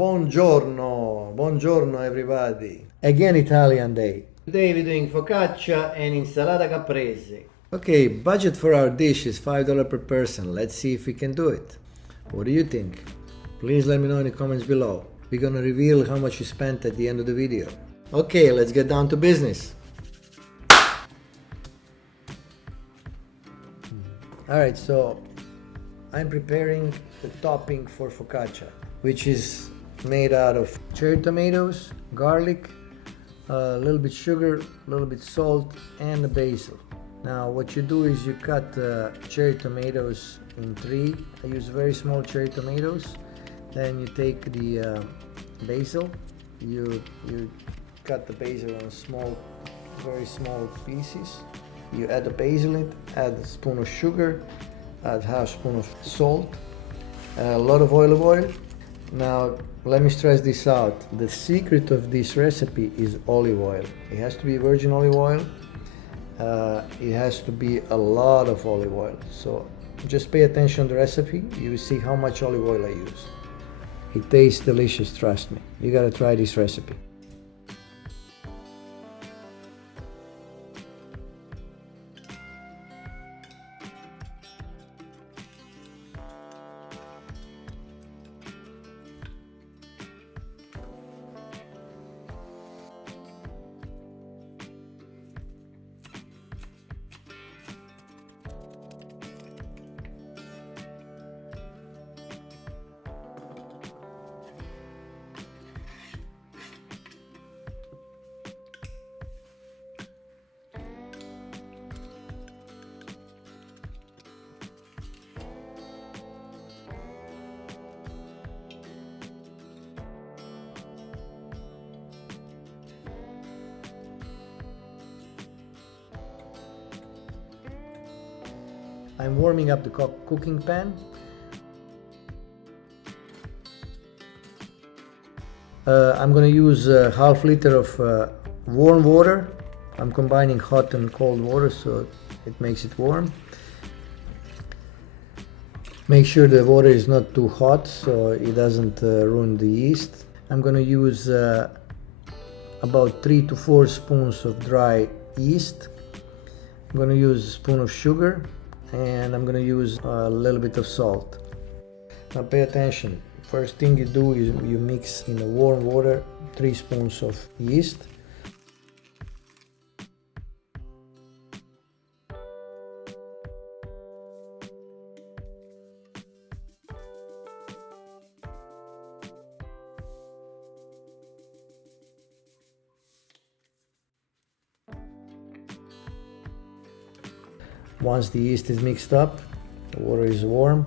Buongiorno, buongiorno everybody. Again Italian day. Today we're doing focaccia and insalata caprese. Okay, budget for our dish is $5 per person. Let's see if we can do it. What do you think? Please let me know in the comments below. We're gonna reveal how much you spent at the end of the video. Okay, let's get down to business. Alright, so I'm preparing the topping for focaccia, which is made out of cherry tomatoes, garlic, a little bit sugar, a little bit salt, and the basil. Now what you do is you cut cherry tomatoes in three. I use very small cherry tomatoes. Then you take the basil, you cut the basil in small, very small pieces. You add the basil in it, add a spoon of sugar, add half spoon of salt, a lot of olive oil. Now let me stress this out. The secret of this recipe is olive oil. It has to be virgin olive oil. It has to be a lot of olive oil. So just pay attention to the recipe. You will see how much olive oil I use. It tastes delicious, trust me. You gotta try this recipe. I'm warming up the cooking pan. I'm going to use a half liter of warm water. I'm combining hot and cold water so it makes it warm. Make sure the water is not too hot so it doesn't ruin the yeast. I'm going to use about 3 to 4 spoons of dry yeast. I'm going to use a spoon of sugar, and I'm going to use a little bit of salt. Now pay attention. First thing you do is you mix in the warm water 3 spoons of yeast. Once the yeast is mixed up, the water is warm,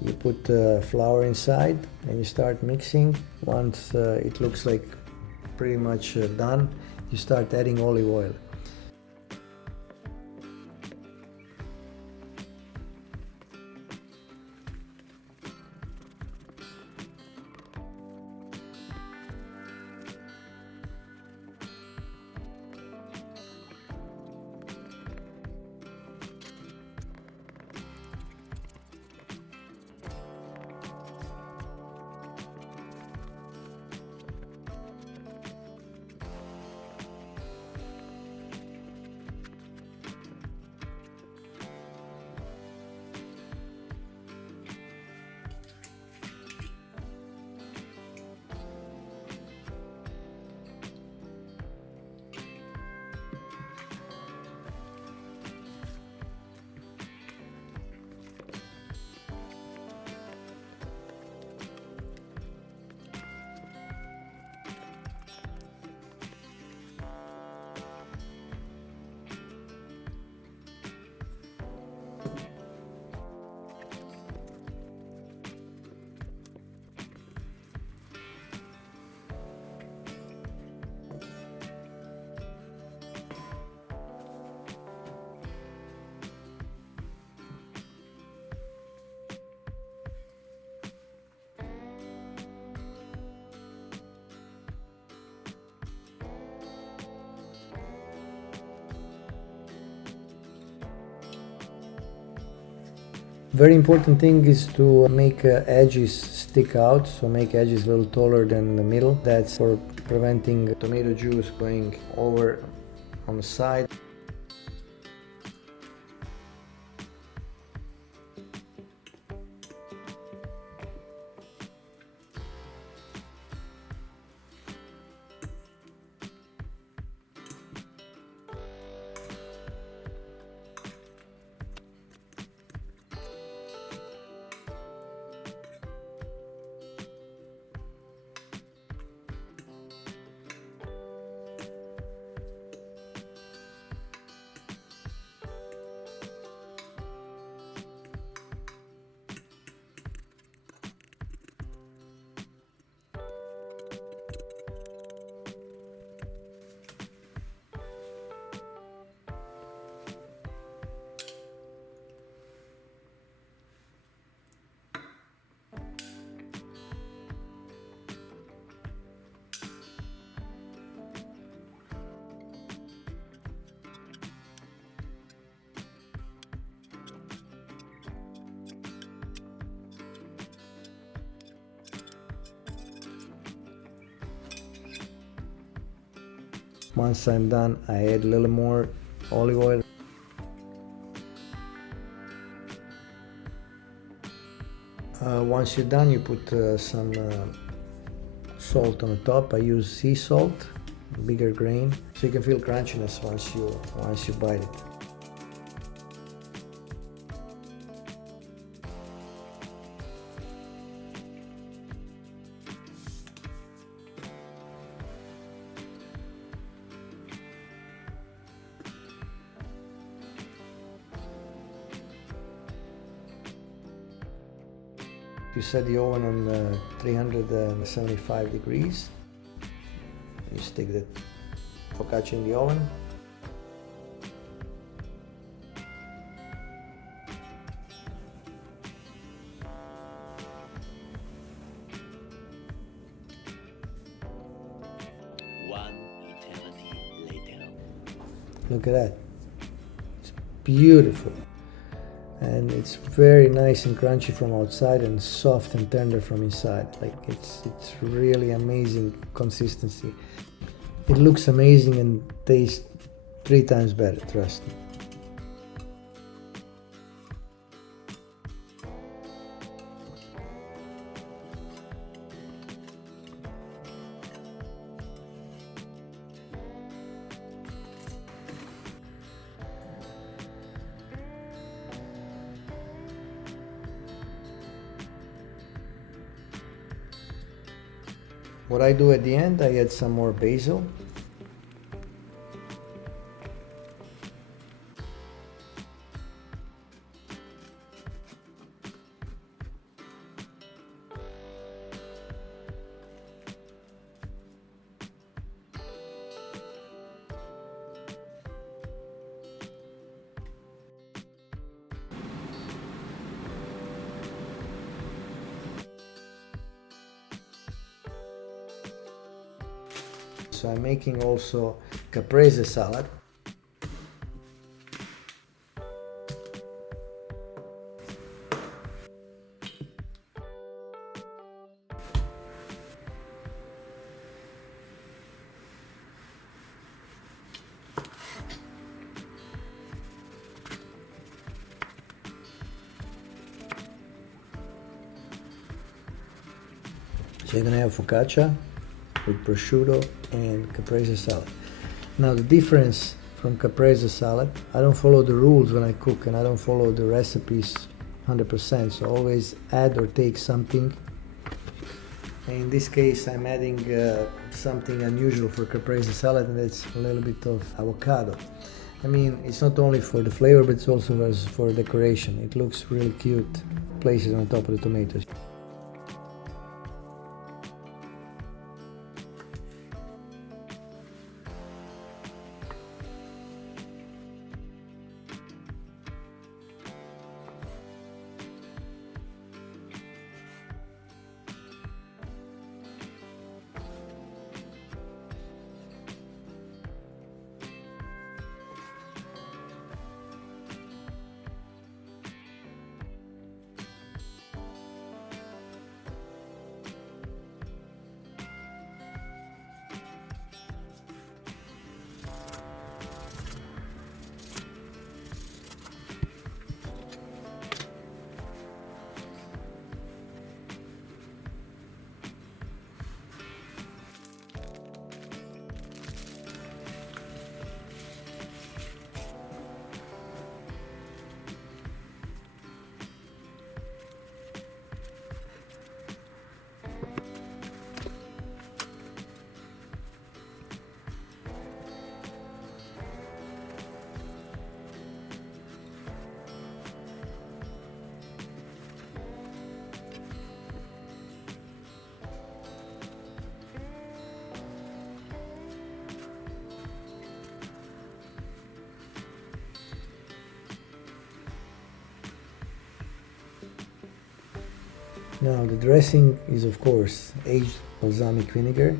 you put the flour inside and you start mixing. Once it looks like pretty much done, you start adding olive oil. very important thing is to make edges stick out, so make edges a little taller than the middle. That's for preventing tomato juice going over on the side. Once I'm done, I add a little more olive oil. Once you're done, you put some salt on the top. I use sea salt, bigger grain, so you can feel crunchiness once you bite it. You set the oven on 375 degrees. You stick the focaccia in the oven. One eternity later. Look at that. It's beautiful. And it's very nice and crunchy from outside and soft and tender from inside. Like it's really amazing consistency. It looks amazing and tastes 3 times better, trust me. What I do at the end, I add some more basil. So I'm making also Caprese salad. So you're gonna have focaccia with prosciutto and Caprese salad. Now the difference from Caprese salad, I don't follow the rules when I cook and I don't follow the recipes 100%, so always add or take something. In this case I'm adding something unusual for Caprese salad, and it's a little bit of avocado. I mean, it's not only for the flavor, but it's also for decoration. It looks really cute. Place it on top of the tomatoes. Now the dressing is of course aged balsamic vinegar.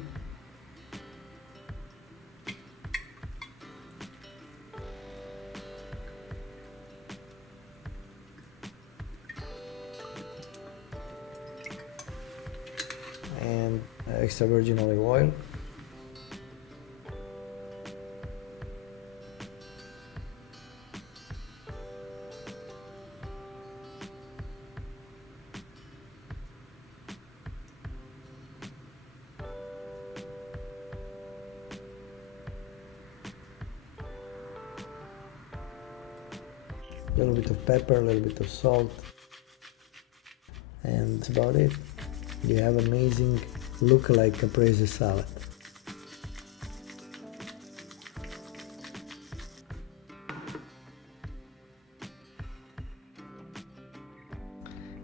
And extra virgin olive oil. A little bit of pepper, a little bit of salt, and that's about it. You have amazing look-alike Caprese salad.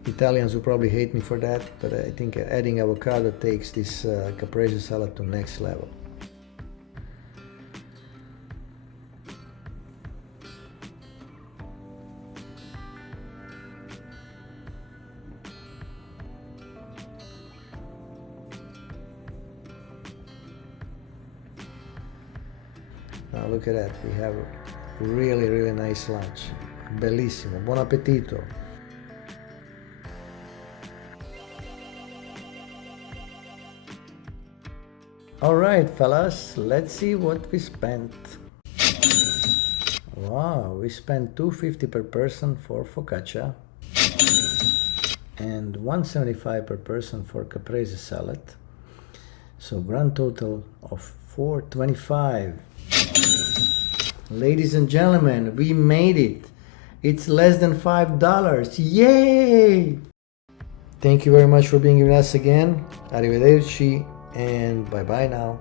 Italians will probably hate me for that, but I think adding avocado takes this Caprese salad to next level. Now look at that, we have a really nice lunch. Bellissimo, buon appetito! Alright fellas, let's see what we spent. Wow, we spent $2.50 per person for focaccia and $1.75 per person for caprese salad. So grand total of $4.25. Ladies and gentlemen, we made it. It's less than $5. Yay! Thank you very much for being with us again. Arrivederci and bye bye now.